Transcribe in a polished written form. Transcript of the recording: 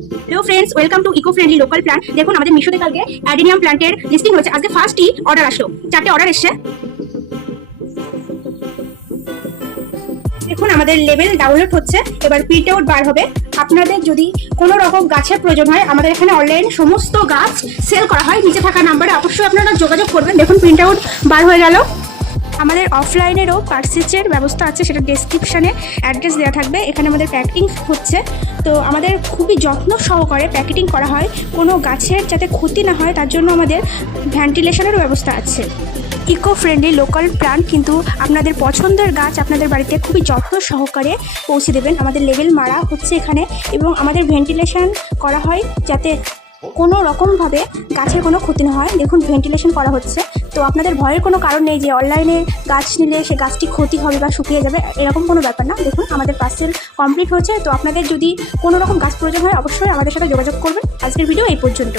Hello friends, welcome to eco friendly local plant. দেখুন আমাদের মিশোতে কালকে অ্যাডেনিয়াম প্ল্যান্টের লিস্টিং হয়েছে। আজকে ফার্স্টই অর্ডার আসলো, 4টে অর্ডার এসেছে। দেখুন আমাদের লেভেল ডাউনলোড হচ্ছে, এবার প্রিন্ট আউট বার হবে। আপনাদের যদি কোনো রকম গাছের প্রয়োজন হয়, আমাদের এখানে অনলাইন সমস্ত গাছ সেল করা হয়। নিচে থাকা নাম্বারে অবশ্যই আপনারা যোগাযোগ করবেন। দেখুন প্রিন্ট আউট বার হয়ে গেল। আমাদের অফলাইনেরও পার্সেজের ব্যবস্থা আছে, সেটা ডেসক্রিপশানে অ্যাড্রেস দেওয়া থাকবে। এখানে আমাদের প্যাকেটিং হচ্ছে, তো আমাদের খুবই যত্ন সহকারে প্যাকেটিং করা হয়, কোনো গাছের যাতে ক্ষতি না হয় তার জন্য আমাদের ভেন্টিলেশনেরও ব্যবস্থা আছে। ইকো ফ্রেন্ডলি লোকাল প্লান্ট কিন্তু আপনাদের পছন্দের গাছ আপনাদের বাড়িতে খুবই যত্ন সহকারে পৌঁছে দেবেন। আমাদের লেভেল মারা হচ্ছে এখানে, এবং আমাদের ভেন্টিলেশন করা হয় যাতে কোনো রকমভাবে গাছের কোনো ক্ষতি না হয়। দেখুন ভেন্টিলেশন করা হচ্ছে, তো আপনাদের ভয়ের কোনো কারণ নেই যে অনলাইনে গাছ নিলে সে গাছটি ক্ষতি হবে বা শুকিয়ে যাবে, এরকম কোনো ব্যাপার না। দেখুন আমাদের পার্সেল কমপ্লিট হচ্ছে, তো আপনাদের যদি কোনো রকম গাছ প্রয়োজন হয় অবশ্যই আমাদের সাথে যোগাযোগ করবেন। আজকের ভিডিও এই পর্যন্ত।